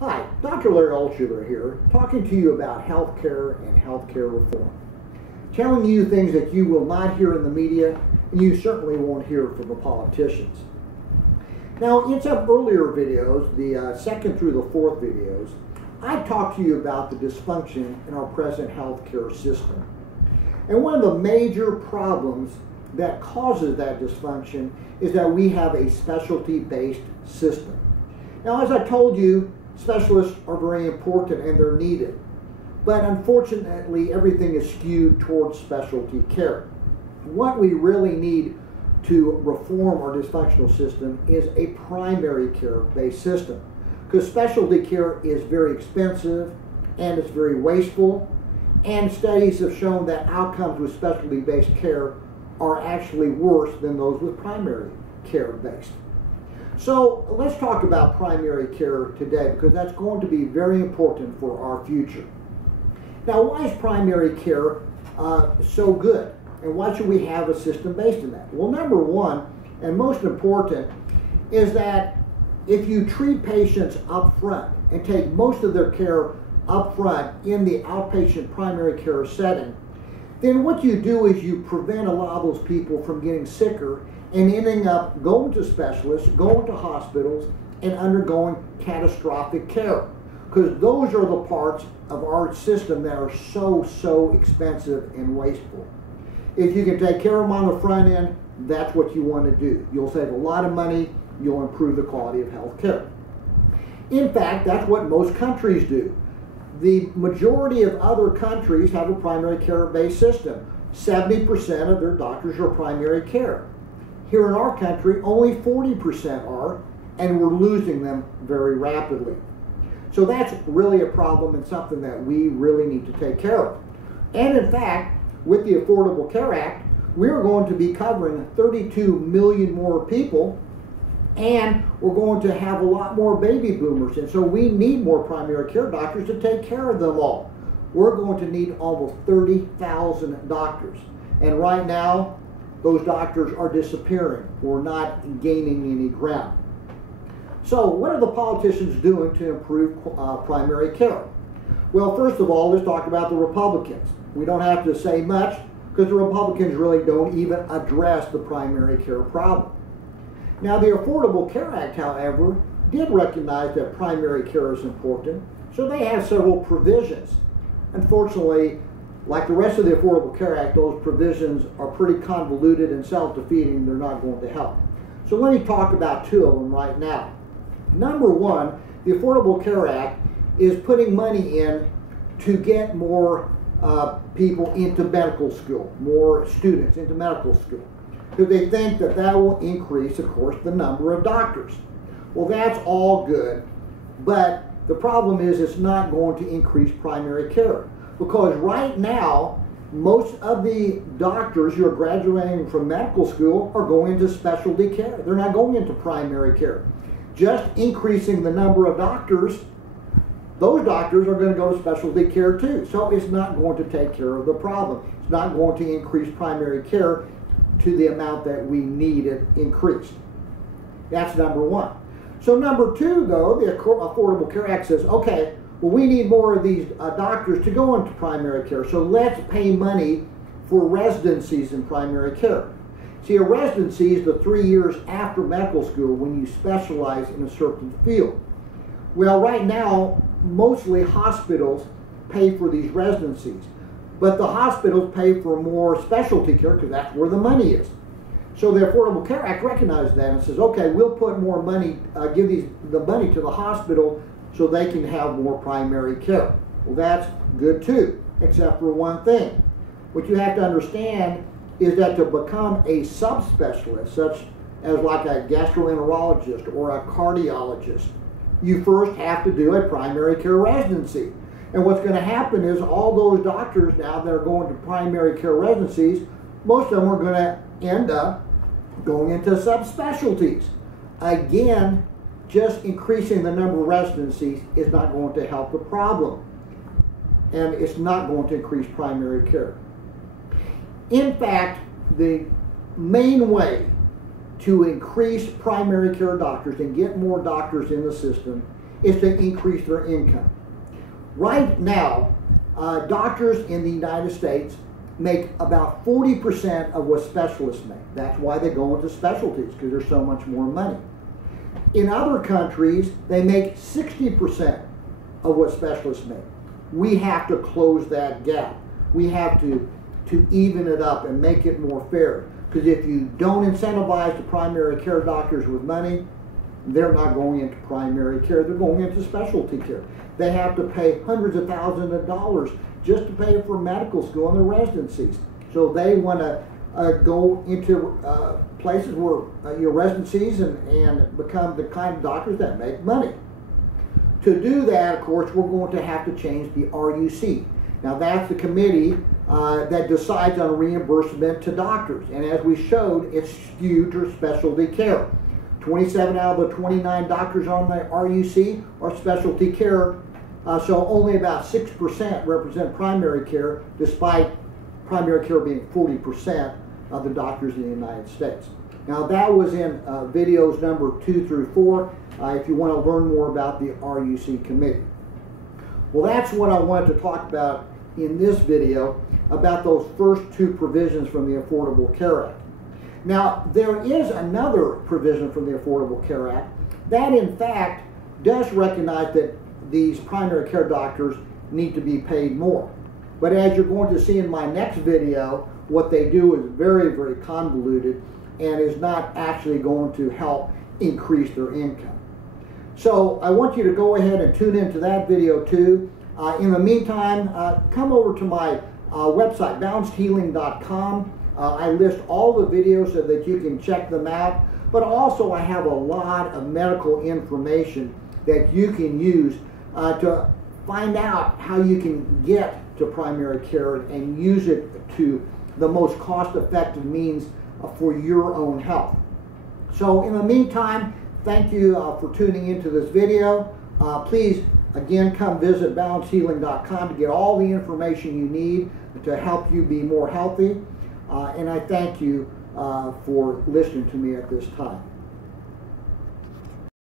Hi, Dr. Larry Altshuler here, talking to you about healthcare and healthcare reform. Telling you things that you will not hear in the media, and you certainly won't hear from the politicians. Now, in some earlier videos, the second through the fourth videos, I talked to you about the dysfunction in our present healthcare system. And one of the major problems that causes that dysfunction is that we have a specialty-based system. Now, as I told you, specialists are very important and they're needed. But unfortunately, everything is skewed towards specialty care. What we really need to reform our dysfunctional system is a primary care-based system. Because specialty care is very expensive and it's very wasteful. And studies have shown that outcomes with specialty-based care are actually worse than those with primary care-based. So let's talk about primary care today because that's going to be very important for our future. Now, why is primary care so good? And why should we have a system based in that? Well, number one, and most important, is that if you treat patients up front and take most of their care up front in the outpatient primary care setting, then what you do is you prevent a lot of those people from getting sicker and ending up going to specialists, going to hospitals, and undergoing catastrophic care. Because those are the parts of our system that are so expensive and wasteful. If you can take care of them on the front end, that's what you want to do. You'll save a lot of money, you'll improve the quality of health care. In fact, that's what most countries do. The majority of other countries have a primary care-based system. 70% of their doctors are primary care. Here in our country, only 40% are, and we're losing them very rapidly. So that's really a problem and something that we really need to take care of. And in fact, with the Affordable Care Act, we're going to be covering 32 million more people, and we're going to have a lot more baby boomers. And so we need more primary care doctors to take care of them all. We're going to need almost 30,000 doctors. And right now, those doctors are disappearing. We're not gaining any ground. So what are the politicians doing to improve primary care? Well, first of all, let's talk about the Republicans. We don't have to say much because the Republicans really don't even address the primary care problem. Now, the Affordable Care Act, however, did recognize that primary care is important, so they have several provisions. Unfortunately, like the rest of the Affordable Care Act, those provisions are pretty convoluted and self-defeating, and they're not going to help. So let me talk about two of them right now. Number one, the Affordable Care Act is putting money in to get more people into medical school, more students into medical school, because they think that that will increase, of course, the number of doctors. Well, that's all good, but the problem is it's not going to increase primary care, because right now, most of the doctors who are graduating from medical school are going into specialty care. They're not going into primary care. Just increasing the number of doctors, those doctors are going to go to specialty care too. So it's not going to take care of the problem. It's not going to increase primary care to the amount that we need it increased. That's number one. So number two, though, the Affordable Care Act says, okay, well, we need more of these doctors to go into primary care, so let's pay money for residencies in primary care. See, a residency is the 3 years after medical school when you specialize in a certain field. Well, right now, mostly hospitals pay for these residencies, but the hospitals pay for more specialty care because that's where the money is. So the Affordable Care Act recognizes that and says, okay, we'll put more money, give the money to the hospital so they can have more primary care. Well, that's good too, except for one thing. What you have to understand is that to become a subspecialist, such as like a gastroenterologist or a cardiologist, you first have to do a primary care residency. And what's going to happen is all those doctors now that are going to primary care residencies, most of them are going to end up going into subspecialties. Again, just increasing the number of residencies is not going to help the problem. And it's not going to increase primary care. In fact, the main way to increase primary care doctors and get more doctors in the system is to increase their income. Right now, doctors in the United States make about 40% of what specialists make. That's why they go into specialties, because there's so much more money. In other countries, they make 60% of what specialists make. We have to close that gap. We have to even it up and make it more fair. Because if you don't incentivize the primary care doctors with money, they're not going into primary care, they're going into specialty care. They have to pay hundreds of thousands of dollars just to pay for medical school and their residencies. So they want to go into places where your residencies and become the kind of doctors that make money. To do that, of course, we're going to have to change the RUC. Now that's the committee that decides on reimbursement to doctors. And as we showed, it's skewed to specialty care. 27 out of the 29 doctors on the RUC are specialty care, so only about 6% represent primary care, despite primary care being 40% of the doctors in the United States. Now that was in videos number 2 through 4, if you want to learn more about the RUC committee. Well, that's what I wanted to talk about in this video, about those first 2 provisions from the Affordable Care Act. Now, there is another provision from the Affordable Care Act that, in fact, does recognize that these primary care doctors need to be paid more. But as you're going to see in my next video, what they do is very, very convoluted and is not actually going to help increase their income. So I want you to go ahead and tune into that video too. In the meantime, come over to my website, balancedhealing.com. I list all the videos so that you can check them out, but also I have a lot of medical information that you can use to find out how you can get to primary care and use it to the most cost-effective means for your own health. So in the meantime, thank you for tuning into this video. Please, again, come visit balancedhealing.com to get all the information you need to help you be more healthy. And I thank you for listening to me at this time.